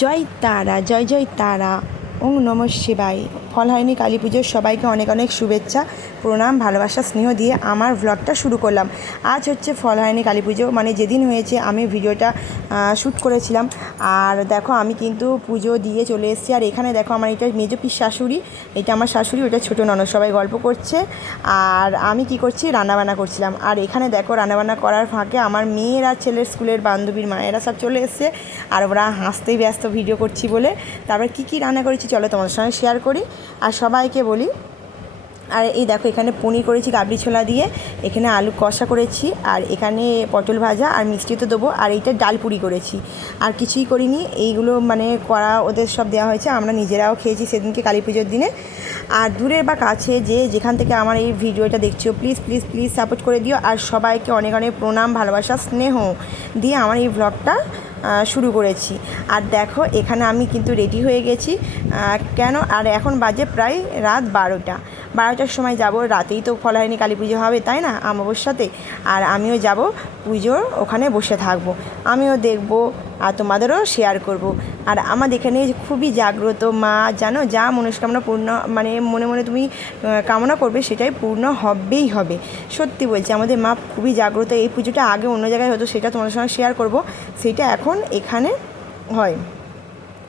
জয় তারা জয় জয় তারা। ওং নম শিবাই ফল হয়নি কালী পুজোর সবাইকে অনেক অনেক শুভেচ্ছা, প্রণাম, ভালোবাসা, স্নেহ দিয়ে আমার ভ্লগটা শুরু করলাম। আজ হচ্ছে ফল হয়নি কালী পুজো মানে যেদিন হয়েছে আমি ভিডিওটা শ্যুট করেছিলাম। আর দেখো আমি কিন্তু পুজো দিয়ে চলে এসেছি। আর এখানে দেখো আমার এটা মেজো পিস শাশুড়ি, এটা আমার শাশুড়ি, ওটা ছোটো ননদ, সবাই গল্প করছে। আর আমি কি করছি, রান্নাবান্না করছিলাম। আর এখানে দেখো রান্নাবান্না করার ফাঁকে আমার মেয়ের আর ছেলের স্কুলের বান্ধবীর মায়েরা সব চলে এসছে। আর ওরা হাসতেই ব্যস্ত ভিডিও করছি বলে। তারপর কী কী রান্না করেছি চলো তোমাদের সঙ্গে শেয়ার করি। আর সবাইকে বলি, আর এই দেখো এখানে পনির করেছি কাবলি ছোলা দিয়ে, এখানে আলু কষা করেছি, আর এখানে পটল ভাজা আর মিষ্টি তো দেবো, আর এইটা ডাল পুরি করেছি। আর কিছুই করিনি, এইগুলো মানে করা ওদের সব দেওয়া হয়েছে, আমরা নিজেরাও খেয়েছি সেদিনকে কালী পুজোর দিনে। আর দূরের বা কাছে যে যেখান থেকে আমার এই ভিডিওটা দেখছ প্লিজ প্লিজ প্লিজ সাপোর্ট করে দিও। আর সবাইকে অনেক অনেক প্রণাম, ভালোবাসা, স্নেহ দিয়ে আমার এই ব্লগটা শুরু করেছি। আর দেখো, এখানে আমি কিন্তু রেডি হয়ে গেছি। কেন? আর এখন বাজে প্রায় রাত বারোটা। বারোটার সময় যাব, রাতেই তো ফল হয়নি কালী পুজো হবে, তাই না? অমাবস্যাতে। আর আমিও যাব পুজোর ওখানে বসে থাকব। আমিও দেখব আর তোমাদেরও শেয়ার করব। আর আমাদের এখানে খুবই জাগ্রত মা, জানো? যা মনস্কামনা পূর্ণ মানে মনে মনে তুমি কামনা করবে সেটাই পূর্ণ হবেই হবে। সত্যি বলছি, আমাদের মা খুবই জাগ্রত। এই পুজোটা আগে অন্য জায়গায় হতো, সেটা তোমাদের সঙ্গে শেয়ার করব। সেটা এখন এখানে হয়।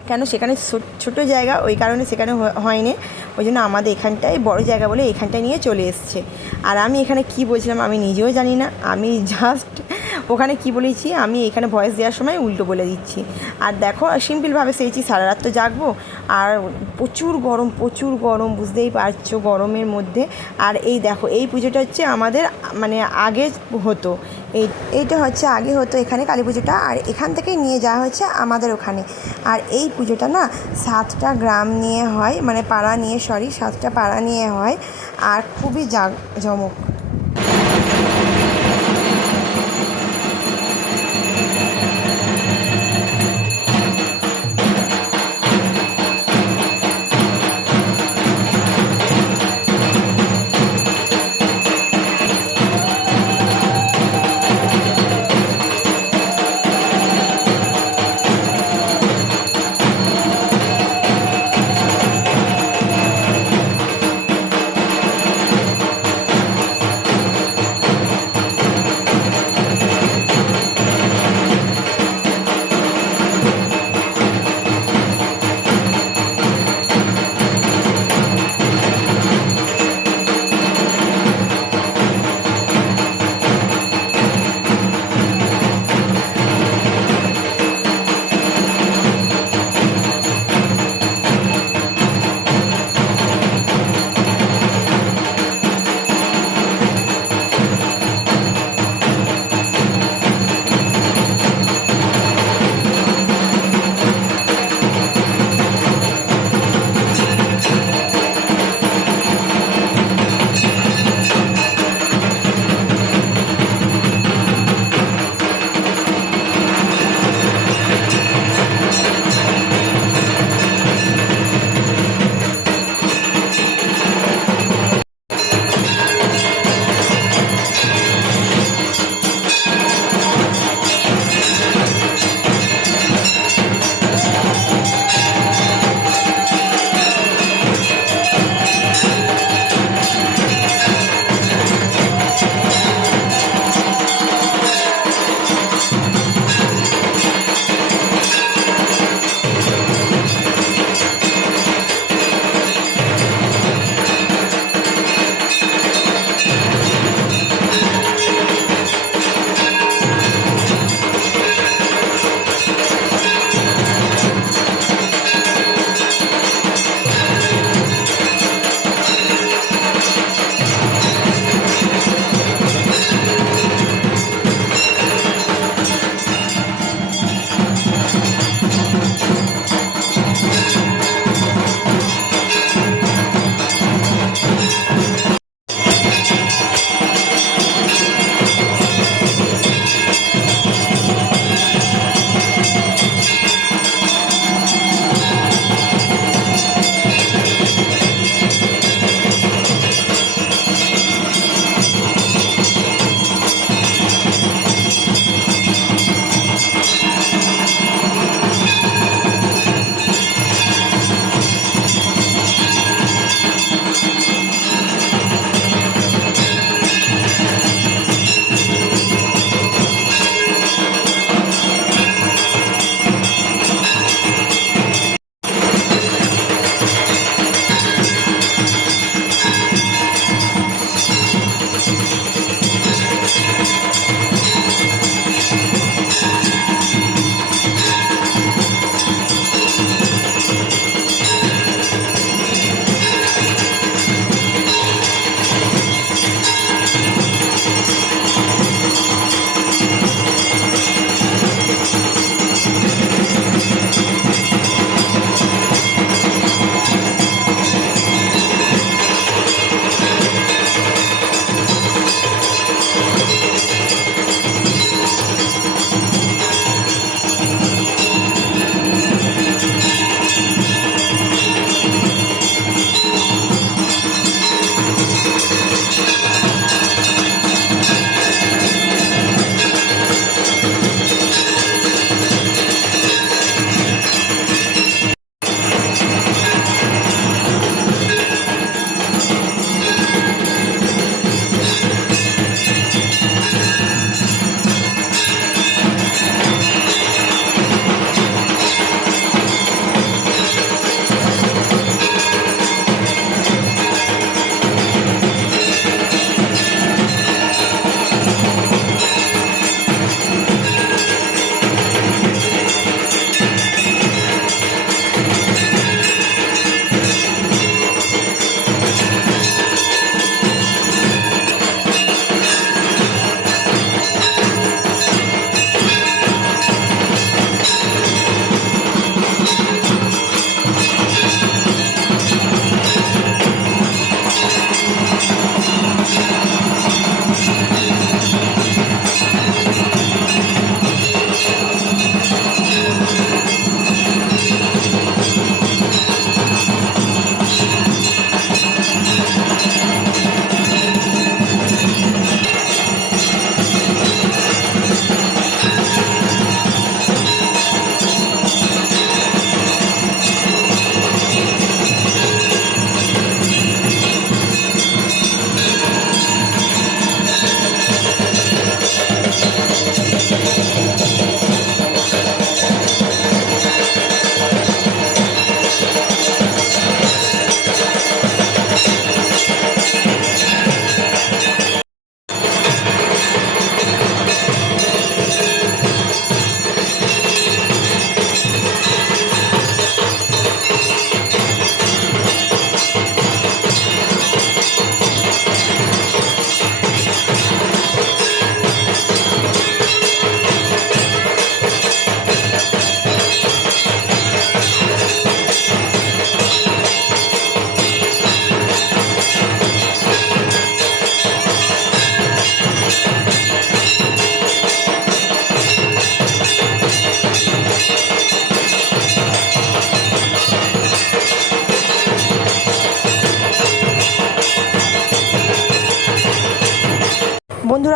কেন? সেখানে ছোট জায়গা, ওই কারণে সেখানে হয়নি। ওই জন্য আমাদের এখানটায় বড় জায়গা বলে এখানটায় নিয়ে চলে এসছে। আর আমি এখানে কি বলছিলাম আমি নিজেও জানি না। আমি জাস্ট ওখানে কি বলেছি? আমি এখানে ভয়েস দেওয়ার সময় উল্টো বলে দিচ্ছি। আর দেখো, সিম্পলভাবে সেইছি সারা রাত তো জাগবো। আর প্রচুর গরম প্রচুর গরম, বুঝতেই পারছ গরমের মধ্যে। আর এই দেখো, এই পুজোটা হচ্ছে আমাদের মানে আগে হতো। এই, এইটা হচ্ছে আগে হতো এখানে কালী পুজোটা। আর এখান থেকেই নিয়ে যাওয়া হচ্ছে আমাদের ওখানে। আর এই পুজোটা না সাতটা গ্রাম নিয়ে হয় মানে পাড়া নিয়ে সরি সাতটা পাড়া নিয়ে হয়। আর খুবই জাগ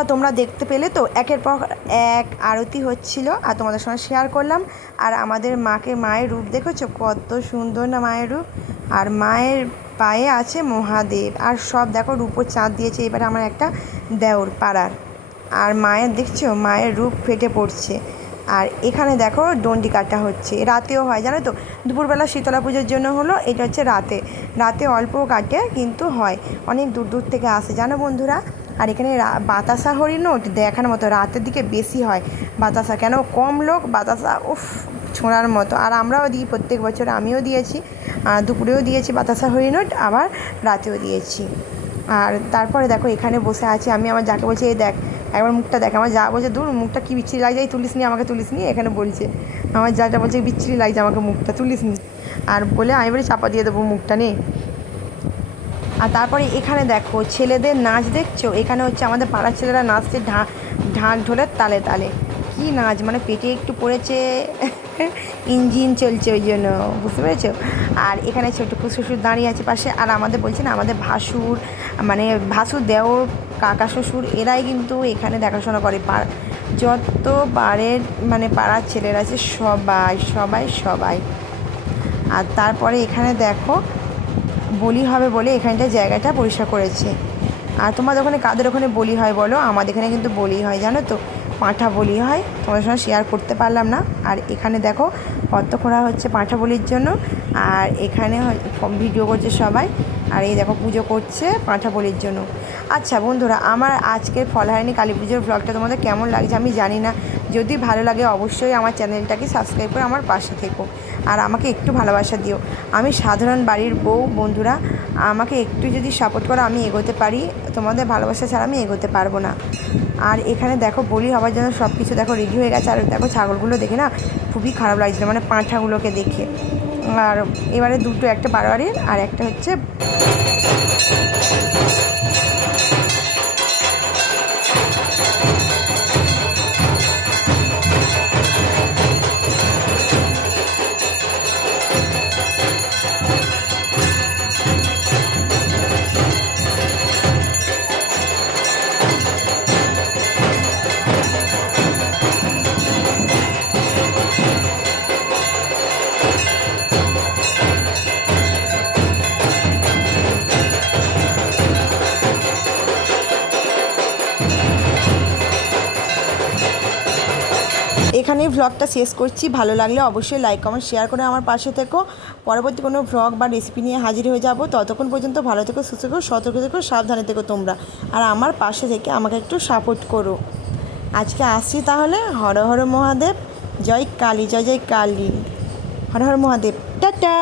তোমরা দেখতে পেলে তো, একের পর এক আরতি হচ্ছিল, আর তোমাদের সঙ্গে শেয়ার করলাম। আর আমাদের মাকে মায়ের রূপ দেখেছ? কত সুন্দর না মায়ের রূপ। আর মায়ের পায়ে আছে মহাদেব। আর সব দেখো রূপো চাঁদ দিয়েছে। এবারে আমার একটা দেওর পাড়ার। আর মায়ের দেখছ? মায়ের রূপ ফেটে পড়ছে। আর এখানে দেখো ডন্ডি কাটা হচ্ছে। রাতেও হয়, জানো তো? দুপুরবেলা শীতলা পুজোর জন্য হলো, এটা হচ্ছে রাতে। রাতে অল্প কাটে, কিন্তু হয়। অনেক দূর দূর থেকে আসে। জানো বন্ধুরা? আর এখানে বাতাসা হরিণও দেখার মতো, রাতের দিকে বেশি হয়। বাতাসা কেন? কম লোক, বাতাসা, উফ, ছোঁড়ার মতো। আর আমরাও দিই প্রত্যেক বছর, আমিও দিয়েছি। আর দুপুরেও দিয়েছি বাতাসা হরিণট আবার রাতেও দিয়েছি। আর তারপরে দেখো, এখানে বসে আছি আমি, আমার যাকে বলছি এই দেখ, একবার মুখটা দেখ, আমার যা বলছে দূর মুখটা কী বিচ্ছিরি লাগছে, এই তুলিস নি, আমাকে তুলিস নি, এখানে বলছে। আমার যাটা বলছে, বিচ্ছিরি লাগছে, আমাকে মুখটা তুলিস নি। আর বলে আমি বলি, চাপা দিয়ে দেবো মুখটা নে। আর তারপরে এখানে দেখো, ছেলেদের নাচ দেখছ? এখানে হচ্ছে আমাদের পাড়ার ছেলেরা নাচছে ঢাক ঢাক ঢোলের তালে তালে। কি নাচ? মানে পেটে একটু পড়েছে, ইঞ্জিন চলছে ওই জন্য, বুঝতে পেরেছ? আর এখানে ছোটো শ্বশুর দাঁড়িয়ে আছে পাশে, আর আমাদের বলছে না, আমাদের ভাসুর মানে ভাসুর দেওর, কাকা শ্বশুর, এরাই কিন্তু এখানে দেখাশোনা করে। পাড়া, যত বাড়ির মানে পাড়ার ছেলেরা আছে, সবাই সবাই সবাই। আর তারপরে এখানে দেখো বলি হবে বলে এখানটা জায়গাটা পরিষ্কার করেছে। আর তোমাদের ওখানে কাদের ওখানে বলি হয় বলো, আমাদের এখানে কিন্তু বলি হয়, জানো তো? পাঁঠা বলি হয়। তোমাদের সঙ্গে শেয়ার করতে পারলাম না। আর এখানে দেখো কত করা হচ্ছে পাঁঠা বলির জন্য। আর এখানে ভিডিও করছে সবাই। আর এই দেখো, পুজো করছে পাঁঠা বলির জন্য। আচ্ছা বন্ধুরা, আমার আজকের ফলহারিণী কালী পুজোর ব্লগটা তোমাদের কেমন লাগছে আমি জানি না। যদি ভালো লাগে অবশ্যই আমার চ্যানেলটাকে সাবস্ক্রাইব করে আমার পাশে থেকো। আর আমাকে একটু ভালোবাসা দিও। আমি সাধারণ বাড়ির বউ, বন্ধুরা। আমাকে একটু যদি সাপোর্ট করো, আমি এগোতে পারি। তোমাদের ভালোবাসা ছাড়া আমি এগোতে পারব না। আর এখানে দেখো বলি হবার জন্য সব কিছু দেখো রেডি হয়ে গেছে। আর দেখো ছাগলগুলো দেখে না খুবই খারাপ লাগছিল মানে পাঁঠাগুলোকে দেখে। আর এবারে দুটো, একটা বারোয়ারির আর একটা হচ্ছে এখানেই ভ্লগটা শেষ করছি। ভালো লাগলে অবশ্যই লাইক কমেন্ট শেয়ার করে আমার পাশে থেকো। পরবর্তী কোনো ভ্লগ বা রেসিপি নিয়ে হাজির হয়ে যাব। ততক্ষণ পর্যন্ত ভালো থেকো, সুস্থ থেকো, সতর্ক থেকো, সাবধানে থেকো তোমরা। আর আমার পাশে থেকে আমাকে একটু সাপোর্ট করো। আজকে আসছি তাহলে হর হর মহাদেব। জয় কালী, জয় জয় কালী। হর হর মহাদেব। টাটা!